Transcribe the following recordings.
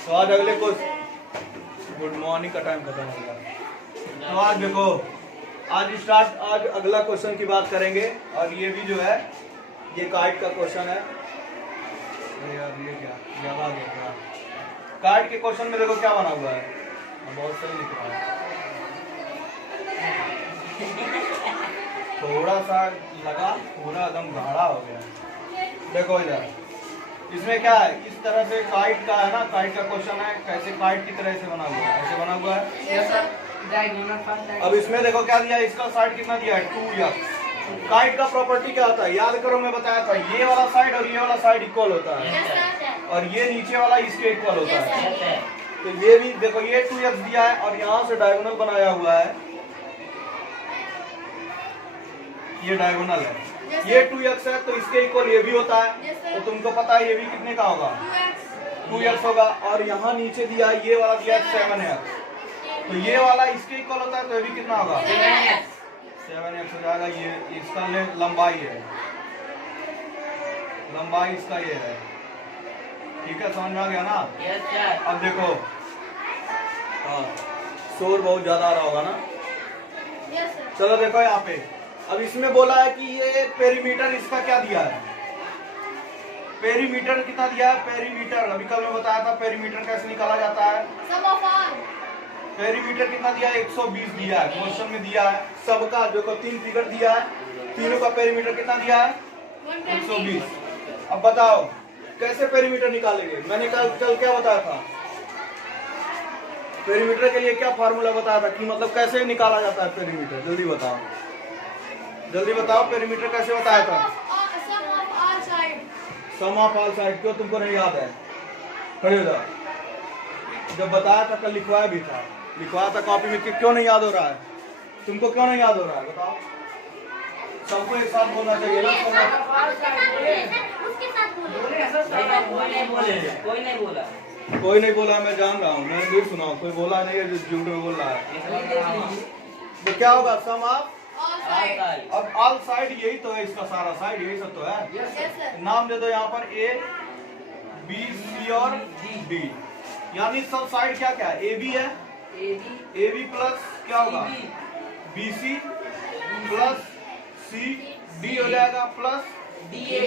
तो आज अगले क्वेश्चन, गुड मॉर्निंग का टाइम खत्म हो गया। तो आज देखो, आज अगला क्वेश्चन की बात करेंगे। और ये भी जो है ये काइट का क्वेश्चन है। यार ये क्या आ गया? काइट के क्वेश्चन में देखो क्या बना हुआ है, बहुत सही लिख रहा है। थोड़ा सा लगा, पूरा एकदम गाढ़ा हो गया। देखो इधर इसमें क्या है, इस तरह से काइट का है ना, काइट का क्वेश्चन है, कैसे काइट की तरह से बना हुआ है, ऐसे बना हुआ है। अब इसमें देखो क्या दिया है, इसका साइड कितना दिया है 2x। काइट का प्रॉपर्टी क्या होता है, याद करो मैं बताया था, ये वाला साइड और ये वाला साइड इक्वल होता है, और ये नीचे वाला इसके इक्वल होता है। तो ये भी देखो, ये 2x दिया है और यहाँ से डायगोनल बनाया हुआ है, ये डायगोनल है, ये 2x है, तो इसके इक्वल ये भी होता है। तो तुमको पता है ये भी कितने का होगा, 2x होगा। और यहाँ नीचे दिया ये वाला दिया 7x, तो ये वाला इसके इक्वल होता है, तो ये भी कितना होगा 7x हो जाएगा। ये इसका लंबाई है, लंबाई इसका ये है, ठीक है, समझ में आ गया ना। अब देखो, हाँ शोर बहुत ज्यादा आ रहा होगा ना। चलो देखो यहाँ पे, अब इसमें बोला है कि ये पेरीमीटर इसका क्या दिया है, पेरीमीटर कितना दिया है, पेरीमीटर अभी कल मैं बताया था पेरीमीटर कैसे निकाला जाता है। पेरीमीटर कितना दिया है, 120 दिया है, क्वेश्चन में दिया है सबका, जो को 3 फिगर दिया है, तीनों का पेरीमीटर कितना दिया है 120। अब बताओ कैसे पेरीमीटर निकालेंगे, मैंने कल क्या बताया था, पेरीमीटर के लिए क्या फार्मूला बताया था, कि मतलब कैसे निकाला जाता है पेरीमीटर, जल्दी बताओ, जल्दी बताओ पेरीमीटर कैसे बताया था। सम ऑफ ऑल साइड, क्यों तुमको नहीं याद है, खड़े हो जाओ, जब बताया था कल लिखवाया भी था, लिखवाया था कॉपी में, क्यों नहीं याद हो रहा है तुमको, क्यों नहीं याद हो रहा है बताओ, सबको एक साथ बोलना चाहिए ना। कोई नहीं बोला, मैं जान रहा हूँ, मैं भी सुना, कोई बोला नहीं है, जो झूठ में बोल रहा है। तो क्या होगा, सम ऑफ अब ऑल साइड, यही तो है इसका सारा साइड, यही सब तो है। नाम दे दो यहाँ पर A, B, C और D, यानी सब साइड क्या क्या है, AB है, AB प्लस क्या होगा BC प्लस CD हो जाएगा प्लस DA,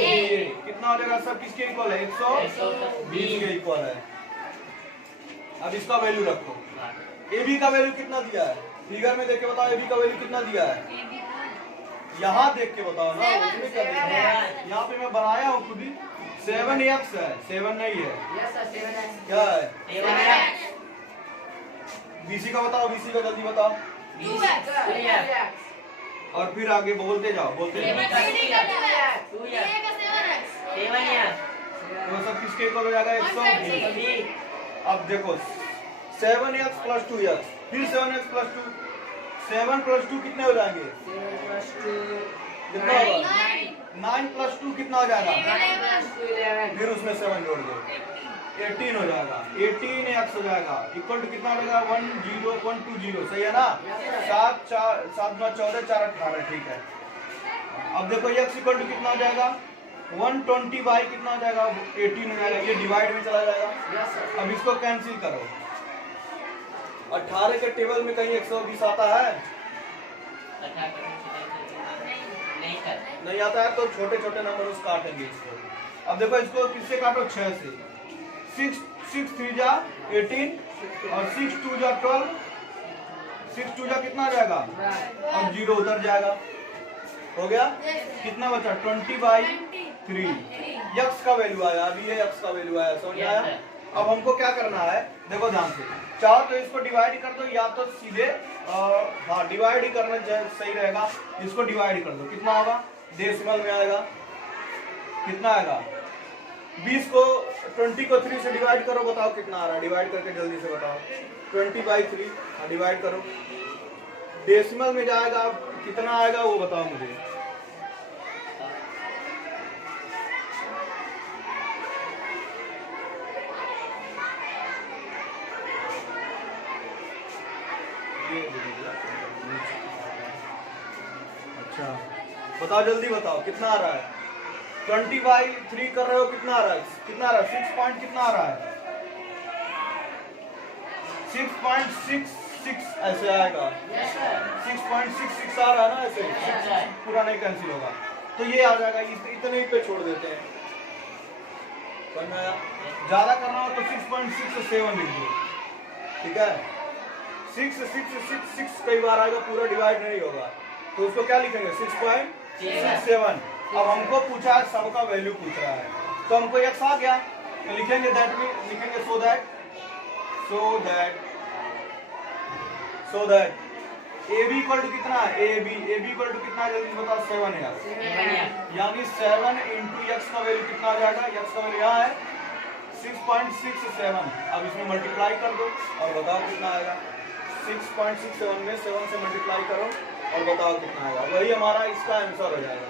कितना हो जाएगा, सब किसके इक्वल है 120 के इक्वल है। अब इसका वैल्यू रखो, AB का वैल्यू कितना दिया है, फिगर में देख के बताओ AB का वैल्यू कितना दिया है, यहाँ देख के बताओ ना, उसमें क्या दिया है, यहाँ पे मैं बनाया हूँ खुद ही, 7x है, 7 नहीं है, क्या है BC का बताओ, BC का जल्दी बताओ, और फिर आगे बोलते जाओ, बोलते जाओ, तो सब किसके इक्वल हो जाएगा 120। अब देखो 7x प्लस 2x, फिर 7x प्लस 2, 7 प्लस 2 कितने हो जाएंगे, कितना होगा 9 प्लस 2 कितना हो जाएगा, फिर उसमें 7 जोड़ दो, 18 हो जाएगा, 18x हो जाएगा, इक्वल टू कितना हो जाएगा 10120, सही है ना, 7 14 4 18, ठीक है। अब देखो x इक्वल टू कितना हो जाएगा 120 बाई कितना हो जाएगा 18 हो जाएगा, ये डिवाइड में चला जाएगा। अब इसको कैंसिल करो, 18 के टेबल में कहीं 120 आता है, नहीं आता है, तो छोटे छोटे नंबर उस काटेंगे इसको। अब देखो इसको किससे काटो, 6 से, 6 3 जा 18 और 6 2 जा 12, 6 2 जा कितना आ जाएगा, और 0 उधर जाएगा, हो गया, कितना बचा 20/3, x का वैल्यू आया, अभी ये x का वैल्यू आया, समझ आया। अब हमको क्या करना है, देखो ध्यान से, चाहो तो इसको डिवाइड कर दो, या तो सीधे हाँ डिवाइड ही करना सही रहेगा, इसको डिवाइड कर दो, कितना होगा, डेसिमल में आएगा, कितना आएगा 20 को 20 को 3 से डिवाइड करो, बताओ कितना आ रहा है, डिवाइड करके जल्दी से बताओ, 20/3, डिवाइड करो, डेसिमल में जाएगा, कितना आएगा वो बताओ मुझे, अच्छा बताओ जल्दी बताओ कितना आ रहा है, 20/3 कर रहे हो, कितना आ रहा है, कितना आ रहा है 6 पॉइंट कितना आ रहा है, 6.66 ऐसे आएगा। 6.66 आ रहा है ना ऐसे, पूरा नहीं कैंसिल होगा तो ये आ जाएगा। इतने ही पे छोड़ देते हैं, ज्यादा करना हो तो 6.67 लिख दो, ठीक है। 6 कई बार आएगा, पूरा डिवाइड नहीं होगा तो उसको क्या लिखेंगे 6.67। अब हमको पूछा है, सबका वैल्यू पूछ रहा है तो हमको x आ गया तो लिखेंगे दैट में लिखेंगे so that AB equal to कितना है, AB इक्वल टू कितना है जल्दी बताओ 7 है, यानी 7 इंटू एक्स का वैल्यू कितना आ जाएगा, एक्स का वैल्यू यहाँ है 6.67। अब इसमें मल्टीप्लाई कर दो और बताओ कितना आएगा। 6.67 में 7 से मल्टीप्लाई करो और बताओ कितना आएगा, वही हमारा इसका आंसर हो जाएगा।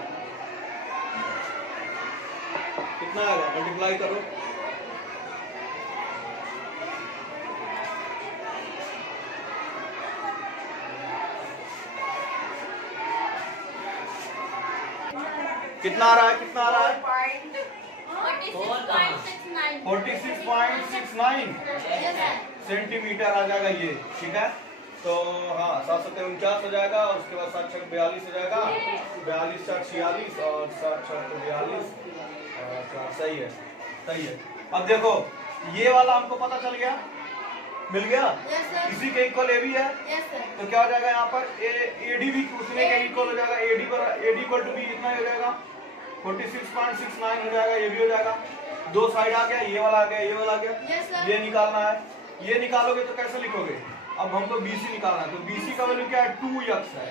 कितना आएगा मल्टीप्लाई करो, कितना आ रहा है, 46.69 सेंटीमीटर आ जाएगा ये, ठीक है। तो हाँ 7 7 49 हो जाएगा और उसके बाद 7 6 42 हो जाएगा, 42 4 46 और 7 6 42 और सही है। अब देखो ये वाला हमको पता चल गया, मिल गया, इसी के इक्वल ए भी है तो क्या हो जाएगा यहाँ पर AD भी उतने के इक्वल हो जाएगा। AD इक्वल टू बी इतना हो जाएगा 46.69 हो जाएगा, ये भी हो जाएगा। दो साइड आ गया, ये वाला आ गया, ये वाला आ गया। ये निकालना है, ये निकालोगे तो कैसे लिखोगे, अब हमको BC निकालना है तो BC का वैल्यू क्या है 2x है,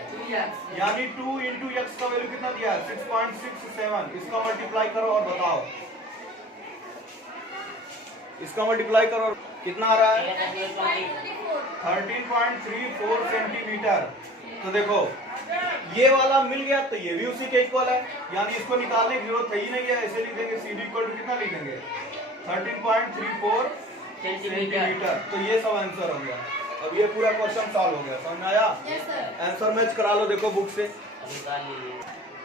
यानी 2 इंटू एक्स का वैल्यू कितना दिया है 6.67। इसका मल्टीप्लाई करो और बताओ, इसका मल्टीप्लाई करो कितना आ रहा है 13.34 सेंटीमीटर। तो देखो ये वाला मिल गया तो ये भी उसी के इक्वल है, यानी इसको निकालने की जरूरत ही नहीं है, ऐसे लिख देंगे CD इक्वल टू कितना लिख देंगे 13.34 सेंटीमीटर। तो ये सब आंसर हो गया। अब ये पूरा क्वेश्चन सॉल्व हो गया, समझ में आया। आंसर मैच करा लो, देखो बुक से।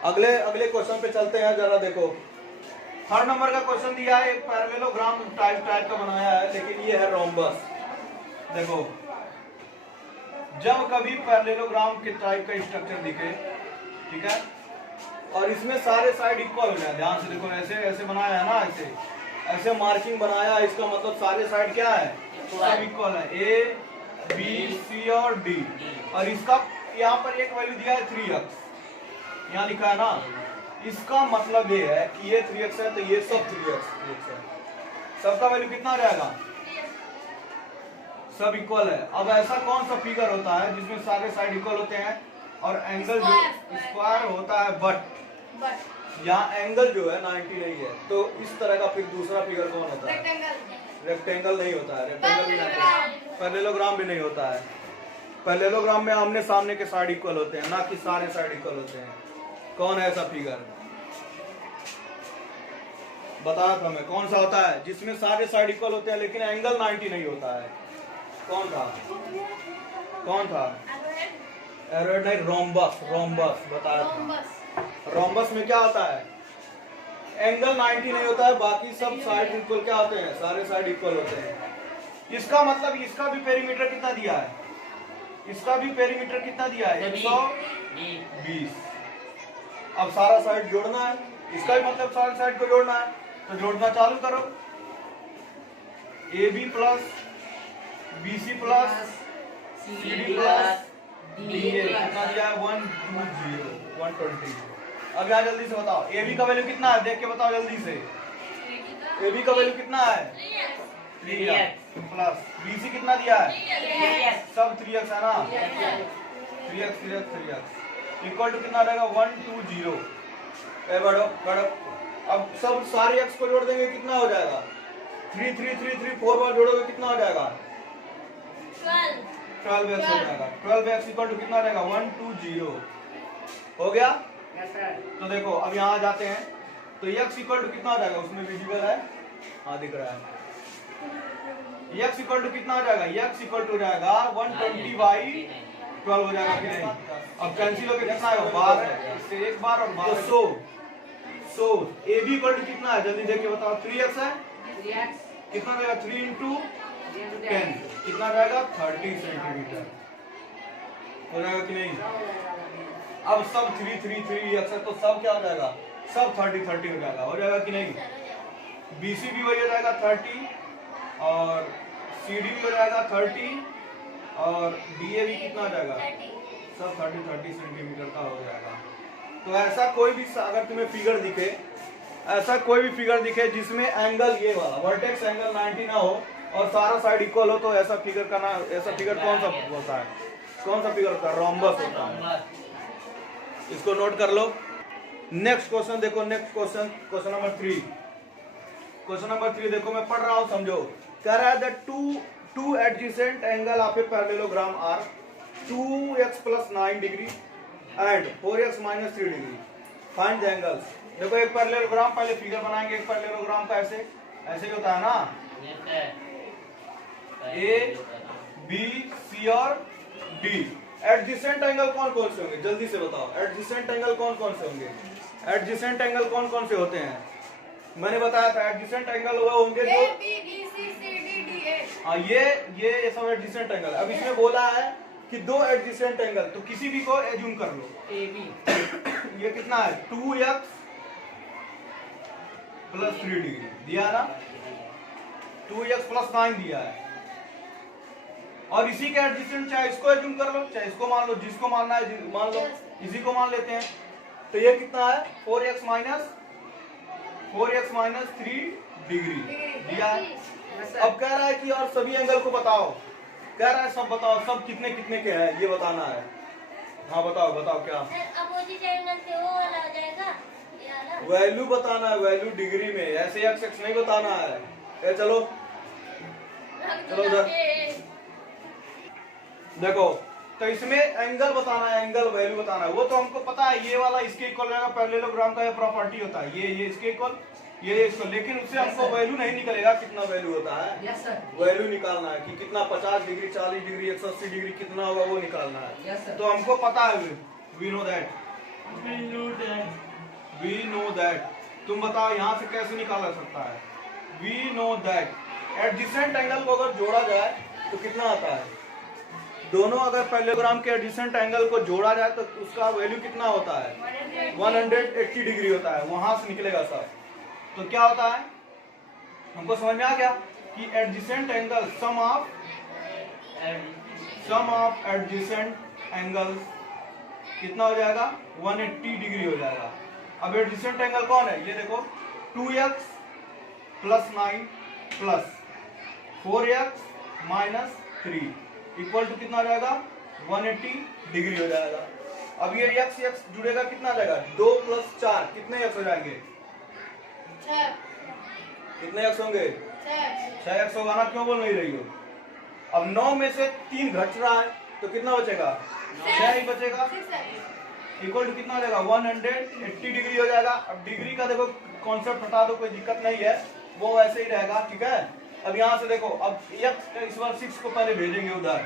अगले क्वेश्चन पे चलते हैं, जरा देखो 3rd नंबर का क्वेश्चन दिया है, एक पैरेललोग्राम टाइप का बनाया है, लेकिन ये है रोम्बस। देखो जब कभी पैरेललोग्राम के टाइप का स्ट्रक्चर दिखे, ठीक है, और इसमें सारे साइड इक्वल हो जाए, ध्यान से देखो ऐसे ऐसे बनाया है ना, ऐसे मार्किंग बनाया, इसका मतलब सारे साइड क्या है सब इक्वल है, A B C और D, और इसका यहाँ पर एक वैल्यू दिया है 3x, यहाँ लिखा है ना, इसका मतलब ये है कि ये 3x है तो ये सब 3x है, सबका वैल्यू कितना आ जाएगा, सब इक्वल है। अब ऐसा कौन सा फिगर होता है जिसमें सारे साइड इक्वल होते हैं और एंगल जो स्क्वायर होता है, बट यहाँ एंगल जो है 90 नहीं है, तो इस तरह का फिर दूसरा फिगर कौन होता है, रेक्टेंगल नहीं होता है, रेक्टेंगल भी नहीं, पैरेललोग्राम भी नहीं होता है। पैरेललोग्राम में आमने सामने के साइड इक्वल होते हैं, ना कि सारे साइड इक्वल होते हैं। कौन है ऐसा फिगर, बताया था मैं, कौन सा होता है जिसमें सारे साइड इक्वल होते हैं लेकिन एंगल 90 नहीं होता है, कौन था एरोहेड नहीं, रोम्बस बताया था। रोम्बस में क्या होता है, एंगल 90 नहीं होता है, बाकी सब साइड इक्वल क्या होते हैं, सारे साइड इक्वल होते हैं। इसका मतलब इसका भी पेरीमीटर कितना दिया है, इसका भी पेरीमीटर कितना दिया है 120। अब सारा साइड जोड़ना है, इसका भी मतलब सारे साइड को जोड़ना है, तो जोड़ना चालू करो। AB plus BC plus CD plus DA कितना दिया है 120। अब यहाँ जल्दी से बताओ AB का वैल्यू कितना है, देख के बताओ जल्दी से। AB का वैल्यू कितना है 3x प्लस BC कितना दिया है सब 3x है ना, 3x इक्वल टू कितना रहेगा 120। बढ़ो अब सब सारे x को जोड़ देंगे, कितना हो जाएगा 3 4 बार जोड़ोगे कितना हो जाएगा 12x हो जाएगा। 12x इक्वल टू कितना रहेगा 120 हो गया। तो देखो अब यहाँ जाते हैं तो x इक्वल टू कितना हो जाएगा, उसमें विजिबल है, हाँ दिख रहा है। x इक्वल टू कितना हो जाएगा, x इक्वल टू हो जाएगा 120/12 हो जाएगा कि नहीं। अब कैंसिल होकर कितना आएगा 12, इससे एक बार और 12 100। AB इक्वल टू कितना है जल्दी देख के बताओ, 3x है, कितना रहेगा 3 इंटू 10 कितना जाएगा 30 सेंटीमीटर हो जाएगा कि नहीं। अब सब 3 3 3 अक्सर तो सब क्या हो जाएगा, सब 30 30 हो जाएगा, हो जाएगा कि नहीं। BC भी वही हो जाएगा 30 और CD भी हो जाएगा 30 और DA भी कितना हो जाएगा, सब 30 30 सेंटीमीटर का हो जाएगा। तो ऐसा कोई भी अगर तुम्हें फिगर दिखे, ऐसा कोई भी फिगर दिखे जिसमें एंगल ये वाला वर्टेक्स एंगल 90 ना हो और सारा साइड इक्वल हो, तो ऐसा फिगर का ना, ऐसा फिगर कौन सा होता है, कौन सा फिगर होता है, रोम्बस होता है। इसको नोट कर लो। नेक्स्ट क्वेश्चन देखो, next question, question number 3। Question number 3 देखो, मैं पढ़ रहा हूं, समझो। कह रहा है that two adjacent angle of a parallelogram are 2x + 9 degree and 4x - 3 degree, find the angles. देखो एक पैरेललोग्राम, पहले फिगर बनाएंगे एक पैरेललोग्राम का, ऐसे ऐसे ही होता है ना, A B C और D। एडजेसेंट एंगल कौन कौन से होंगे, जल्दी से बताओ, एडजेसेंट एंगल कौन कौन से होंगे, एडजेसेंट एंगल कौन कौन से होते हैं। मैंने बताया था एडजेसेंट एंगल वो होंगे जो A B B C C D D A। हाँ, ये सब एडजेसेंट एंगल। अब इसमें बोला है कि दो एडजेसेंट एंगल, तो किसी भी को एज्यूम कर लो। AB ये कितना है 2x + 3 डिग्री दिया ना, 2x + 9 दिया है, और इसी के एडजेसेंट चाहे इसको एज्यूम कर लो चाहे इसको मान लो, जिसको मानना है मान लो, इसी को मान लेते हैं। तो ये कितना है 4x - 3 डिग्री दिया है। अब कह रहा है कि और सभी एंगल को बताओ, कह रहा है सब बताओ, सब कितने कितने के हैं ये बताना है। हाँ बताओ बताओ क्या अपोजिट एंगल से वो वाला हो जाएगा, ये वाला वैल्यू बताना है, वैल्यू डिग्री में, ऐसे x नहीं बताना है। चलो चलो उधर देखो, तो इसमें एंगल बताना है, एंगल वैल्यू बताना है। वो तो हमको पता है, ये वाला इसके इक्वल रहेगा, पैरेललोग्राम का ये प्रॉपर्टी होता है, ये इसके इक्वल, ये इसको, लेकिन उससे हमको वैल्यू नहीं निकलेगा, कितना वैल्यू होता है, वैल्यू निकालना है कि कितना 50 डिग्री 40 डिग्री 180 डिग्री कितना होगा वो निकालना है। तो हमको पता है, वी नो दैट। तुम बताओ यहाँ से कैसे निकाला सकता है। We know that adjacent angle को अगर जोड़ा जाए तो कितना आता है, दोनों अगर पैरेललोग्राम के एडजेसेंट एंगल को जोड़ा जाए तो उसका वैल्यू कितना होता है 180 डिग्री होता है, वहां से निकलेगा सब। तो क्या होता है, हमको समझ में आ गया कि adjacent angle sum of adjacent angles कितना हो जाएगा 180 डिग्री हो जाएगा। अब एडजेसेंट एंगल कौन है, ये देखो 2x + 9 + 4x - 3 इक्वल टू कितना आ जाएगा 180 डिग्री हो जाएगा। अब ये x जुड़ेगा, कितना आ जाएगा 2 + 4 कितने x हो जाएंगे, 6 कितने x होंगे 6 x होगा ना, क्यों बोल नहीं रही हो। अब 9 में से 3 घट रहा है तो कितना बचेगा 6 ही बचेगा, इक्वल टू कितना हो जाएगा 180 डिग्री हो जाएगा। अब डिग्री का देखो कॉन्सेप्ट हटा दो, कोई दिक्कत नहीं है, वो वैसे ही रहेगा, ठीक है। अब यहाँ से देखो, अब x इस बार 6 को पहले भेजेंगे उधर,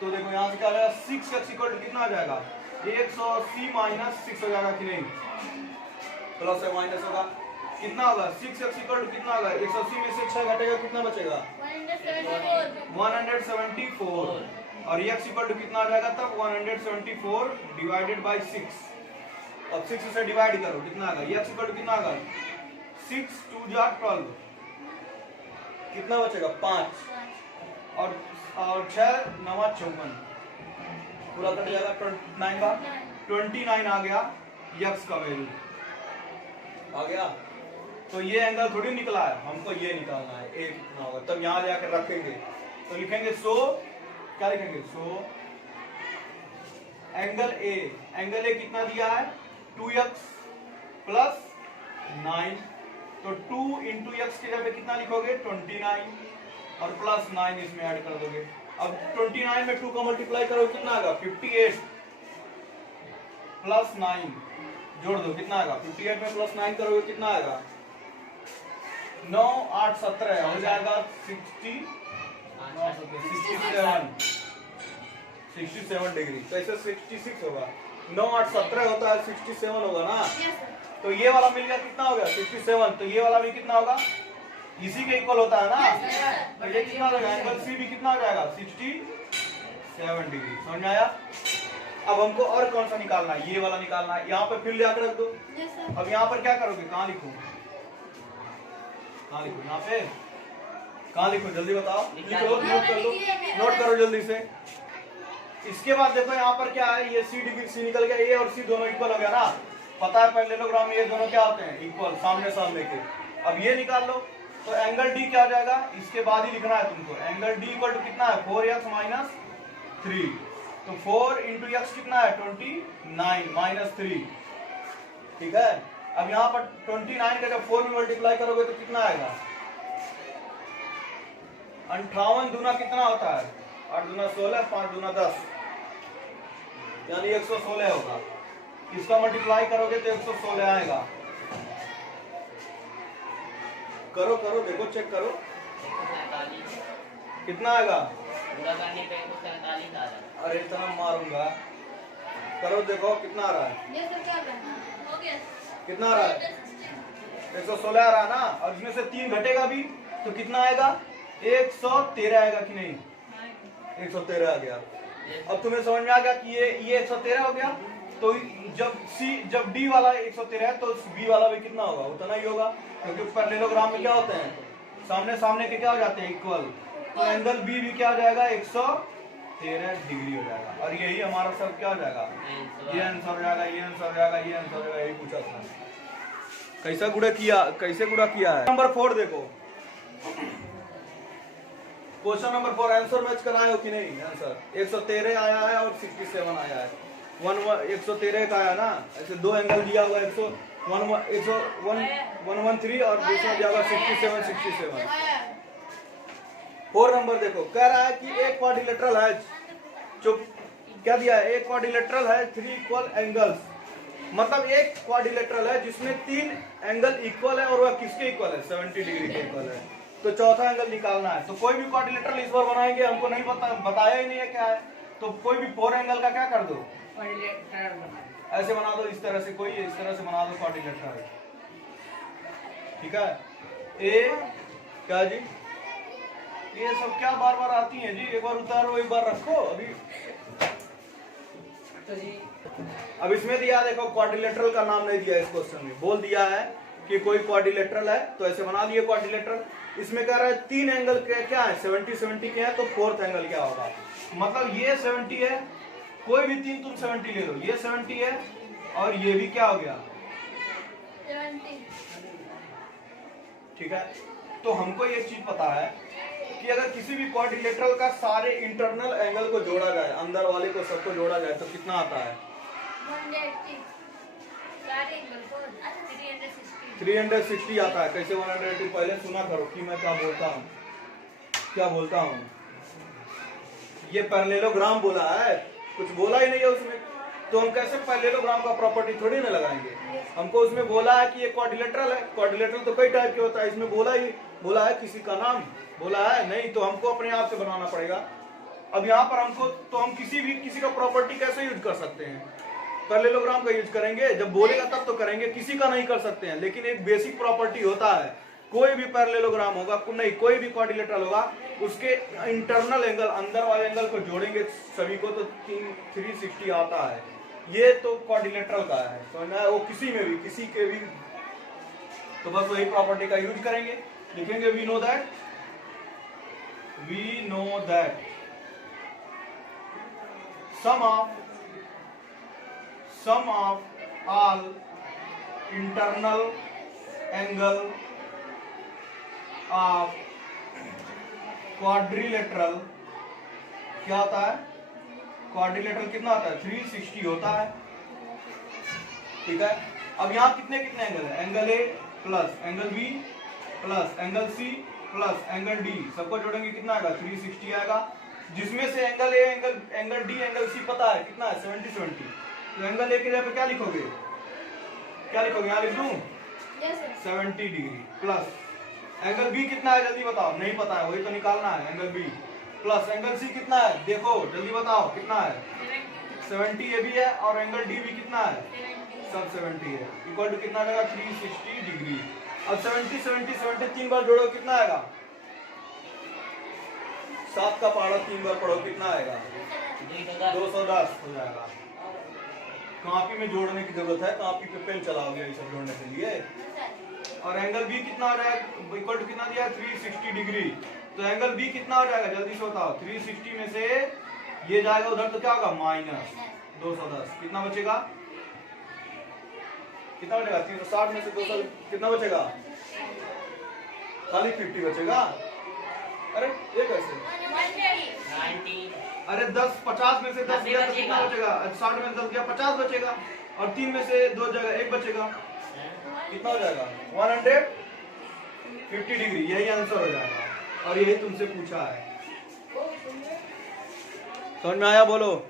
तो देखो यहाँ से क्या हो जाएगा 6x इक्वल टू कितना आ जाएगा 180 - 6 हो जाएगा कि नहीं, प्लस या माइनस होगा, कितना होगा 6x इक्वल टू कितना होगा 180 में से 6 घटेगा, कितना बचेगा 174, और x इक्वल टू कितना आ जाएगा तब 174 डिवाइडेड बाय 6। अब 6 से डिवाइड करो, कितना आएगा x इक्वल टू कितना आएगा 6 2 जा 12, कितना बचेगा 5, और 6 9 54 पूरा कट जाएगा 29 का 29 आ गया x का वैल्यू आ गया। तो ये एंगल थोड़ी निकला है, हमको ये निकालना है a कितना होगा, तब यहाँ जाकर रखेंगे तो लिखेंगे सो, क्या लिखेंगे सो एंगल a कितना दिया है 2x + 9, तो 2 × x की जगह कितना लिखोगे 29 और +9 इसमें ऐड कर दोगे। अब 29 में 2 का मल्टीप्लाई करो कितना आएगा 58 + 9 जोड़ दो कितना आएगा 58 में +9 करोगे कितना आएगा 9 8 17 हो जाएगा 67 डिग्री। तो ऐसे 66 होगा, 9 8 17 होता है 67 होगा ना। तो ये वाला मिल गया कितना हो गया 67, तो ये वाला भी कितना होगा इसी के इक्वल होता है ना। Yes, sir. तो ये कितना हो जाएगा, एंगल सी भी कितना हो जाएगा 67 डिग्री। समझ में आया। अब हमको और कौन सा निकालना है, ये वाला निकालना है। यहाँ पे फिर ले आकर रख दो। Yes, sir. अब यहाँ पर क्या करोगे, कहाँ लिखूं, कहाँ लिखूं, यहाँ पे कहाँ लिखूं, जल्दी बताओ। लिखो, नोट कर लो, नोट करो जल्दी से। इसके बाद देखो यहाँ पर क्या है, ये सी डिग्री, सी निकल गया, ए और सी दोनों इक्वल हो गया ना। पता है पैरेललोग्राम में ये दोनों क्या होते हैं, इक्वल, सामने सामने के। अब ये निकाल लो, तो एंगल डी क्या हो जाएगा, इसके बाद ही लिखना है तुमको। एंगल डी इक्वल टू कितना है, 4x माइनस 3। तो 4 इंटू एक्स कितना है 29 माइनस 3। ठीक है। अब यहाँ पर 29 का जब 4 में मल्टीप्लाई करोगे तो कितना आएगा, 58 दूना कितना होता है, 8 दूना 16, 5 दूना 10, यानी 116 होगा। इसका मल्टीप्लाई करोगे तो 116 आएगा। करो करो, देखो चेक करो कितना आएगा। अरे इतना मारूंगा, करो देखो कितना आ रहा है। Yes, sir. क्या कर रहे हैं? हो गया। कितना आ रहा है, 116 आ रहा है ना। और इसमें से 3 घटेगा भी तो कितना आएगा, 113 आएगा कि नहीं, 113 आ गया। अब तुम्हें समझ में आ गया कि ये 113 हो गया। तो जब डी वाला 113 है तो बी वाला भी कितना होगा, उतना ही होगा, क्योंकि पैरेललोग्राम में क्या होते हैं, सामने सामने के क्या हो जाते हैं, इक्वल। तो एंगल बी भी क्या हो जाएगा, 113 डिग्री हो जाएगा। और यही हमारा सब क्या हो जाएगा, ये आंसर हो जाएगा, ये आंसर हो जाएगा, ये आंसर हो जाएगा। यही पूछा था। कैसा गुणा किया, कैसे गुणा किया है। नंबर 4 देखो, क्वेश्चन नंबर 4 आंसर मैच कराए हो कि नहीं। आंसर 113 आया है और 67 आया है। 113 का आया ना, ऐसे दो एंगल दिया हुआ, 113 और दूसरा दिया हुआ 67। 4 नंबर देखो, कह रहा है कि एक क्वाड्रिलेटरल है, जो क्या दिया है, एक क्वाड्रिलेटरल है 3 इक्वल एंगल्स। मतलब एक क्वाड्रिलेटरल है जिसमें 3 एंगल इक्वल है और वह किसके इक्वल है, 70 डिग्री के इक्वल है। तो चौथा एंगल निकालना है। तो कोई भी क्वाड्रिलेटरल इस बार बनाएंगे, हमको नहीं पता, बताया ही नहीं है क्या है। तो कोई भी 4 एंगल का क्या कर दो, ऐसे बना दो, इस तरह से, कोई इस तरह से बना दो क्वाड्रिलेटरल। ठीक है। ए क्या जी, ये सब क्या बार बार आती हैं जी, एक बार उतारो एक बार रखो। अब इसमें दिया देखो, क्वाड्रिलेटरल का नाम नहीं दिया इस क्वेश्चन में, बोल दिया है कि कोई क्वाड्रिलेटरल है, तो ऐसे बना दिए क्वाड्रिलेटरल। इसमें कह रहा है 3 एंगल क्या है, 70 के हैं, तो 4th एंगल क्या होगा। मतलब ये 70 है, कोई भी 3 तुम 70 ले लो, ये 70 है और ये भी क्या हो गया 70। ठीक है। तो हमको एक चीज पता है कि अगर किसी भी क्वाड्रिलेटरल का सारे इंटरनल एंगल को जोड़ा जाए, अंदर वाले को सबको जोड़ा जाए, तो कितना आता है 180। सारे एंगल को 360। 360 आता है। कैसे 180, पहले सुना करो कि मैं क्या बोलता हूँ, क्या बोलता हूँ। ये पैरेललोग्राम बोला है, कुछ बोला ही नहीं है उसमें, तो हम कैसे पैरेललोग्राम का प्रॉपर्टी थोड़ी ना लगाएंगे। हमको उसमें बोला है कि ये क्वाड्रिलेटरल है, क्वाड्रिलेटरल तो कई टाइप के होता है, इसमें बोला है किसी का नाम बोला है नहीं, तो हमको अपने आप से बनाना पड़ेगा। अब यहाँ पर हमको, तो हम किसी का प्रॉपर्टी कैसे यूज कर सकते हैं, पैरेललोग्राम का यूज करेंगे, जब बोलेगा तब तो करेंगे, किसी का नहीं कर सकते हैं। लेकिन एक बेसिक प्रॉपर्टी होता है, कोई भी पैरेललोग्राम होगा, नहीं कोई भी क्वाड्रिलेटरल होगा, उसके इंटरनल एंगल, अंदर वाले एंगल को जोड़ेंगे सभी को, तो 360 आता है। ये तो क्वाड्रिलेटरल का है, समझना है, वो किसी में भी, किसी के भी, तो बस वही प्रॉपर्टी का यूज करेंगे। लिखेंगे we know that sum of all internal angle of quadrilateral क्या होता है, क्वाड्रिलेटरल कितना होता है 360 होता है। ठीक है। अब यहाँ कितने एंगल है, angle A plus angle B plus angle C plus angle D, सबको जोड़ेंगे कितना आएगा 360 आएगा। जिसमें से angle A, angle D, angle C पता है कितना है 70। तो एंगल ए के जगह पे क्या लिखोगे, यहाँ लिख दूं 70 डिग्री प्लस एंगल बी कितना है, जल्दी बताओ, नहीं पता है वही तो निकालना है, angle B plus angle C कितना है, देखो जल्दी बताओ कितना है 70 ये भी है, और एंगल डी भी कितना है, सब 70 है, इक्वल टू कितना आएगा 360 डिग्री। अब 70 70 70 3 बार जोड़ो कितना आएगा? 7 का पहाड़ा 3 बार पढ़ो कितना आएगा? 210 हो जाएगा। कॉपी में जोड़ने की जरूरत है, कॉपी पे पेन चलाओगे ये सब जोड़ने के लिए। और एंगल बी कितना आ रहा है? इक्वल टू कितना दिया है? 360 डिग्री। तो एंगल बी कितना हो जाएगा? जल्दी से बताओ। 360 में से ये जाएगा उधर तो क्या होगा? माइनस 210। कितना बचेगा? कितना बचेगा? 360 में से 200 कितना बचेगा? खाली 50 बचेगा। अरे ये कैसे? 90 अरे 50 में से 10 गया तो कितना बचेगा? 60 में 10 गया 50 बचेगा। और 3 में से 2 जगह 1 बचेगा, कितना हो जाएगा? 150 डिग्री। यही आंसर हो जाएगा और यही तुमसे पूछा है। समझ में आया? बोलो।